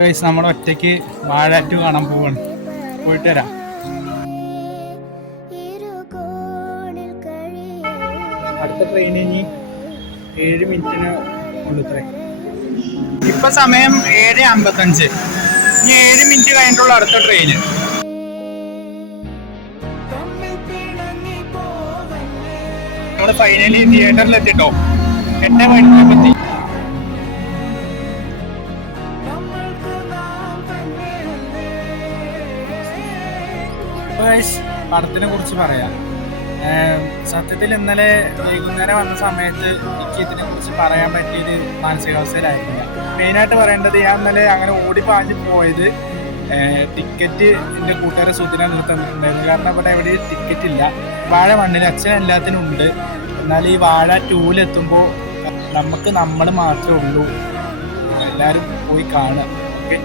Guys നമ്മുടെ ഒറ്റയ്ക്ക് വാഴ 2 കാണാൻ പോവാണ്. പോയിട്ട് വരാം. അടുത്ത ട്രെയിൻ ഇനി 7 മിനിറ്റിന് ഉള്ളത്രേ. ഇപ്പൊ സമയം 7:55. ഇനി 7 മിനിറ്റ് കഴിഞ്ഞിട്ടുള്ള അടുത്ത ട്രെയിന്. നമ്മള് ഫൈനലി തിയേറ്ററിൽ എത്തിട്ടോ. 8:30 പടത്തിനെ കുറിച്ച് പറയാം. സത്യത്തിൽ ഇന്നലെ വൈകുന്നേരം വന്ന സമയത്ത് എനിക്ക് ഇതിനെ കുറിച്ച് പറയാൻ പറ്റിയൊരു മാനസികാവസ്ഥയിലായിരുന്നില്ല. മെയിനായിട്ട് പറയേണ്ടത്, ഞാൻ ഇന്നലെ അങ്ങനെ ഓടിപ്പാഞ്ഞ് പോയത് ടിക്കറ്റ് എൻ്റെ കൂട്ടുകാരെ സുദിന തന്നിട്ടുണ്ടായിരുന്നു. കാരണം ഇവിടെ എവിടെയും ടിക്കറ്റ് ഇല്ല. വാഴ 1 അച്ഛൻ എല്ലാത്തിനും ഉണ്ട്. എന്നാൽ ഈ വാഴ 2 നമുക്ക് നമ്മൾ മാത്രമേ ഉള്ളൂ. എല്ലാവരും പോയി കാണുക. ഓക്കെ.